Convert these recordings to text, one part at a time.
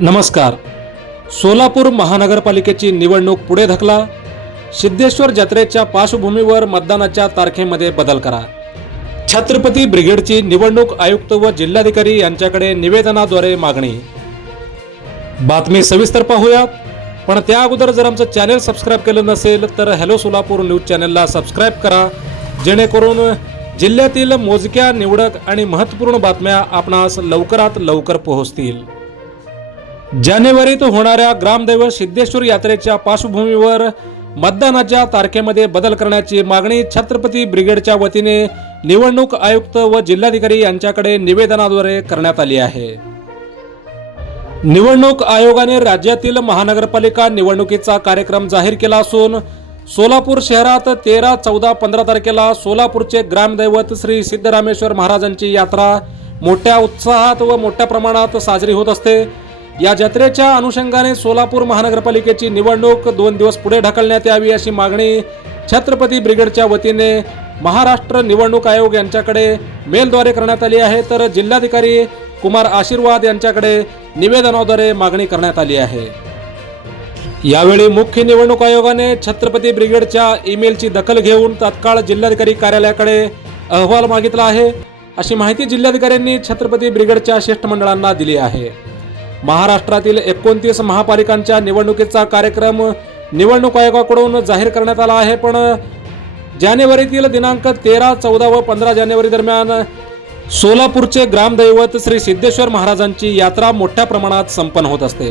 नमस्कार. सोलापूर महानगरपालिकेची निवडणूक पुढे ढकला. सिद्धेश्वर जत्रेच्या पार्श्वभूमीवर मतदानाच्या तारखेमध्ये बदल करा. छत्रपती ब्रिगेडची निवडणूक आयुक्त व जिल्हाधिकारी यांच्याकडे निवेदनाद्वारे मागणी. बातमी सविस्तर पाहूयात. पण त्या अगोदर जर आमचं चॅनेल सबस्क्राईब केलं नसेल तर हॅलो सोलापूर न्यूज चॅनेलला सबस्क्राईब करा. जेणेकरून जिल्ह्यातील मोजक्या निवडक आणि महत्त्वपूर्ण बातम्या आपणास लवकरात लवकर पोहोचतील. जानेवारीत होणाऱ्या ग्रामदैवत सिद्धेश्वर यात्रेच्या पार्श्वभूमीवर मतदानाच्या तारखेमध्ये बदल करण्याची मागणी छत्रपती ब्रिगेडच्या वतीने निवडणूक आयुक्त व जिल्हाधिकारी यांच्याकडे निवेदनाद्वारे करण्यात आली आहे. निवडणूक आयोगाने राज्यातील महानगरपालिका निवडणुकीचा कार्यक्रम जाहीर केला असून सोलापूर शहरात तेरा चौदा पंधरा तारखेला सोलापूरचे ग्रामदैवत श्री सिद्धरामेश्वर महाराजांची यात्रा मोठ्या उत्साहात व मोठ्या प्रमाणात साजरी होत असते. या जत्रेच्या अनुषंगाने सोलापूर महानगरपालिकेची निवडणूक दोन दिवस पुढे ढकलण्यात यावी अशी मागणी छत्रपती ब्रिगेडच्या वतीने महाराष्ट्र निवडणूक आयोग यांच्याकडे मेलद्वारे करण्यात आली आहे. तर जिल्हाधिकारी कुमार आशीर्वाद यांच्याकडे निवेदनाद्वारे मागणी करण्यात आली आहे. यावेळी मुख्य निवडणूक आयोगाने छत्रपती ब्रिगेडच्या ईमेलची दखल घेऊन तात्काळ जिल्हाधिकारी कार्यालयाकडे अहवाल मागितला आहे. अशी माहिती जिल्हाधिकाऱ्यांनी छत्रपती ब्रिगेडच्या शिष्टमंडळांना दिली आहे. महाराष्ट्रातील एकोणतीस महापालिकांच्या निवडणुकीचा कार्यक्रम निवडणूक आयोगाकडून जाहीर करण्यात आला आहे. पण जानेवारीतील दिनांक तेरा चौदा व पंधरा जानेवारी दरम्यान सोलापूरचे ग्रामदैवत श्री सिद्धेश्वर महाराजांची यात्रा मोठ्या प्रमाणात संपन्न होत असते.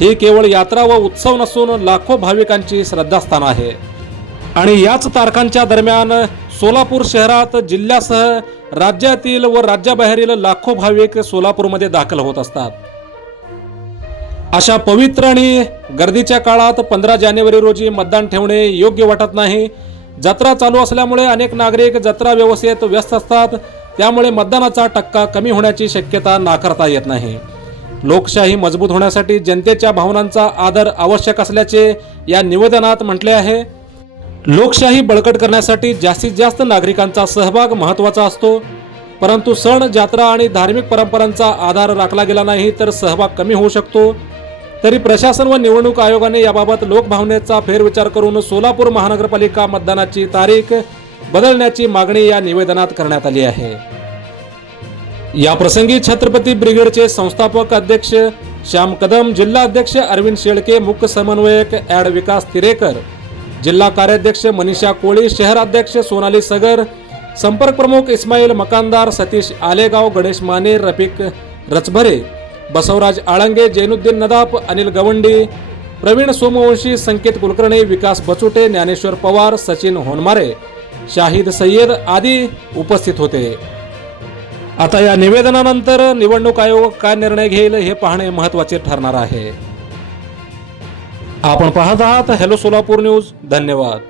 ही केवळ यात्रा व उत्सव नसून लाखो भाविकांची श्रद्धास्थान आहे. आणि याच तारखांच्या दरम्यान सोलापूर शहरात जिल्ह्यासह राज्यातील व राज्याबाहेरील लाखो भाविक सोलापूरमध्ये दाखल होत असतात. अशा पवित्र आणि गर्दीच्या काळात पंधरा जानेवारी रोजी मतदान ठेवणे योग्य वाटत नाही. जत्रा चालू असल्यामुळे अनेक नागरिक जत्रा व्यवस्थेत व्यस्त असतात. त्यामुळे मतदानाचा टक्का कमी होण्याची शक्यता नाकारता येत नाही. लोकशाही मजबूत होण्यासाठी जनतेच्या भावनांचा आदर आवश्यक असल्याचे या निवेदनात म्हटले आहे. लोकशाही बळकट करण्यासाठी जास्तीत जास्त नागरिकांचा सहभाग महत्त्वाचा असतो. परंतु सण जत्रा आणि धार्मिक परंपरांचा आधार राखला गेला नाही तर सहभाग कमी होऊ शकतो. तरी प्रशासन व निवडणूक आयोगाने याबाबत लोकभावनेचा फेरविचार करून सोलापूर महानगरपालिका मतदानाची तारीख बदलण्याची मागणी या निवेदनात करण्यात आली आहे. या प्रसंगी छत्रपती ब्रिगेडचे संस्थापक अध्यक्ष श्याम कदम जिल्हा अध्यक्ष अरविंद शेळके मुख्य समन्वयक ॲड विकास तिरेकर जिल्हा कार्याध्यक्ष मनीषा कोळी शहराध्यक्ष सोनाली सगर संपर्क प्रमुख इस्माईल मकानदार सतीश आलेगाव गणेश माने रफिक रचभरे बसवराज आळंगे जैनुद्दीन नदाप अनिल गवंडी प्रवीण सोमवंशी संकेत कुलकर्णी विकास बचुटे ज्ञानेश्वर पवार सचिन होनमारे शाहिद सय्यद आदी उपस्थित होते. आता या निवेदनानंतर निवडणूक आयोग काय निर्णय घेईल हे पाहणे महत्त्वाचे ठरणार आहे. आपण पाहत आहात हॅलो सोलापूर न्यूज धन्यवाद.